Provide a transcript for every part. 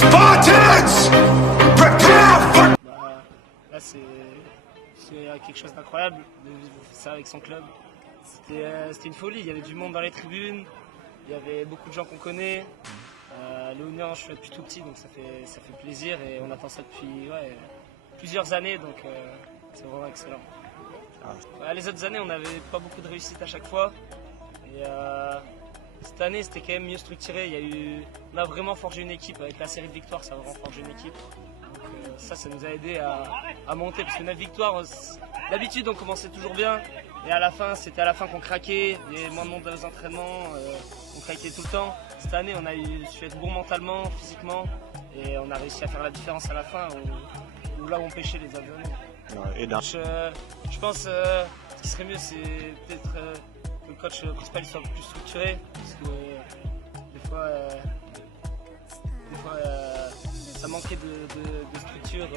Spartans, prepare for... Là, c'est quelque chose d'incroyable de vivre ça avec son club. C'était une folie, il y avait du monde dans les tribunes, il y avait beaucoup de gens qu'on connaît. Léonien, je suis là depuis tout petit, donc ça fait plaisir et on attend ça depuis plusieurs années, donc c'est vraiment excellent. Les autres années, on n'avait pas beaucoup de réussite à chaque fois. Et cette année, c'était quand même mieux structuré. On a vraiment forgé une équipe avec la série de victoires, ça a vraiment forgé une équipe. Donc, ça nous a aidé à monter parce que 9 victoires, d'habitude on commençait toujours bien et c'était à la fin qu'on craquait, il y avait moins de monde dans les entraînements, on craquait tout le temps. Cette année, on a su être bon mentalement, physiquement et on a réussi à faire la différence à la fin où là où on pêchait les autres années. Je pense ce qui serait mieux, c'est peut-être que le coach principal soit plus structuré parce que des fois ça manquait de structure.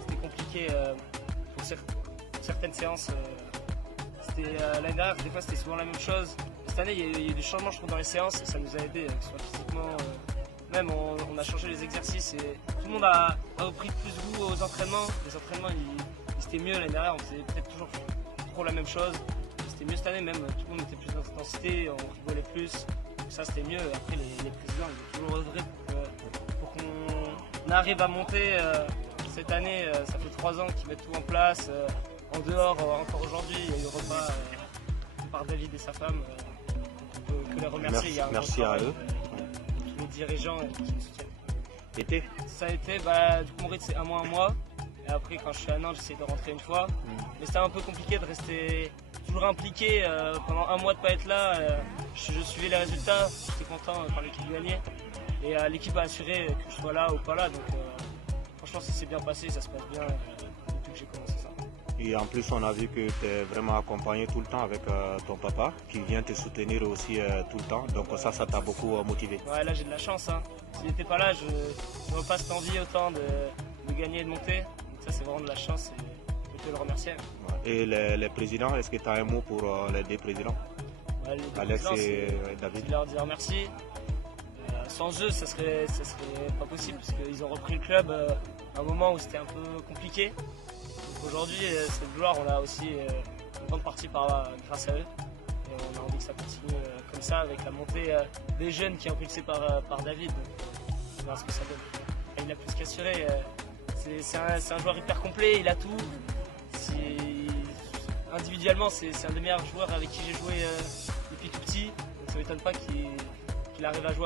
C'était compliqué pour certaines séances. L'année dernière, des fois c'était souvent la même chose. Cette année, il y a eu des changements, je trouve, dans les séances et ça nous a aidé, que ce soit physiquement. Même on a changé les exercices et tout le monde a repris plus goût aux entraînements. Les entraînements, c'était mieux l'année dernière, on faisait peut-être toujours trop la même chose. C'était mieux cette année, même tout le monde mettait plus d'intensité, on rigolait plus. Donc ça c'était mieux. Après les présidents, ils ont toujours œuvré pour qu'on arrive à monter. Cette année, ça fait 3 ans qu'ils mettent tout en place. En dehors, encore aujourd'hui, il y a eu repas par David et sa femme. On peut que les remercier. Merci à eux. Les dirigeants qui nous soutiennent. Ça a été, du coup mon rythme c'est un mois. Et après quand je suis à Nantes, j'essaie de rentrer une fois. Mais c'était un peu compliqué de rester toujours impliqué pendant un mois de pas être là. Je suivais les résultats, j'étais content quand l'équipe gagnait. Et l'équipe a assuré que je sois là ou pas là. Donc franchement ça s'est bien passé, ça se passe bien depuis que j'ai commencé ça. Et en plus, on a vu que tu es vraiment accompagné tout le temps avec ton papa, qui vient te soutenir aussi tout le temps. Donc ça t'a beaucoup motivé. Ouais, là j'ai de la chance. S'il n'était pas là, je n'aurais pas cette envie autant de gagner et de monter. Donc ça c'est vraiment de la chance et je peux le remercier. Ouais. Et les présidents, est-ce que tu as un mot pour les deux présidents, Alex et David? Je leur dire merci. Sans eux, ça serait pas possible parce qu'ils ont repris le club à un moment où c'était un peu compliqué. Aujourd'hui, cette gloire, on l'a aussi en grande partie grâce à eux. Et on a envie que ça continue comme ça, avec la montée des jeunes qui est impulsée par David. On verra ce que ça donne. Il a plus qu'assuré. C'est un joueur hyper complet, il a tout. Individuellement, c'est un des meilleurs joueurs avec qui j'ai joué depuis tout petit. Donc ça ne m'étonne pas qu'il arrive à jouer